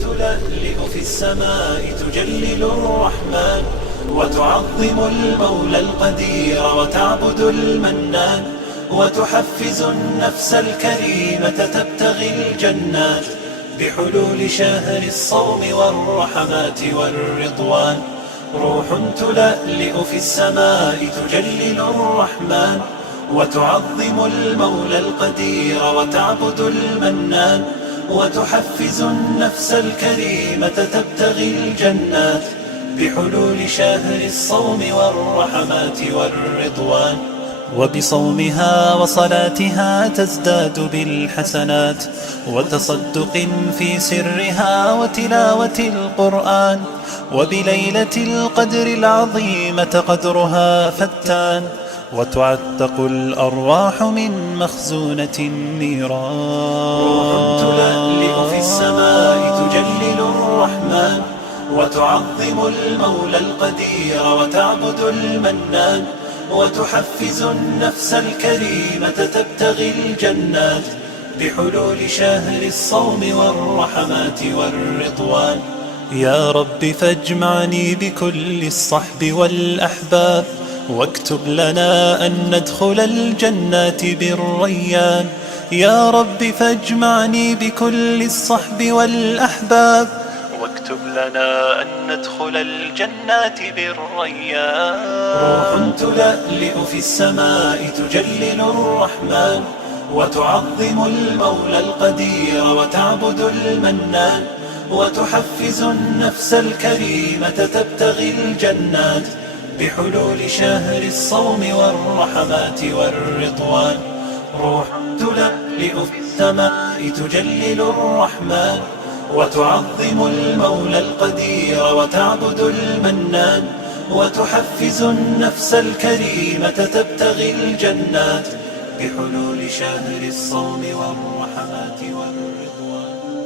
تلألئ في السماء تجلل الرحمن وتعظم المولى القدير وتعبد المنان وتحفز النفس الكريمة تبتغي الجنات بحلول شهر الصوم والرحمات والرضوان. روح تلألئ في السماء تجلل الرحمن وتعظم المولى القدير وتعبد المنان وتحفز النفس الكريمة تبتغي الجنات بحلول شهر الصوم والرحمات والرضوان. وبصومها وصلاتها تزداد بالحسنات وتصدق في سرها وتلاوة القرآن. وبليلة القدر العظيمة قدرها فتان وتعتق الأرواح من مخزونة النيران. روح تلألئ في السماء تجلل الرحمن وتعظم المولى القدير وتعبد المنان وتحفز النفس الكريمة تبتغي الجنات بحلول شهر الصوم والرحمات والرضوان. يا رب فاجمعني بكل الصحب والأحباب واكتب لنا أن ندخل الجنات بالريان. يا رب فاجمعني بكل الصحب والأحباب واكتب لنا أن ندخل الجنات بالريان. روح تلألئ في السماء تجلل الرحمن وتعظم المولى القدير وتعبد المنان وتحفز النفس الكريمة تبتغي الجنات بحلول شهر الصوم والرحمات والرضوان. روح تلألئ في السماء تجلل الرحمن وتعظم المولى القدير وتعبد المنان وتحفز النفس الكريمة تبتغي الجنات بحلول شهر الصوم والرحمات والرضوان.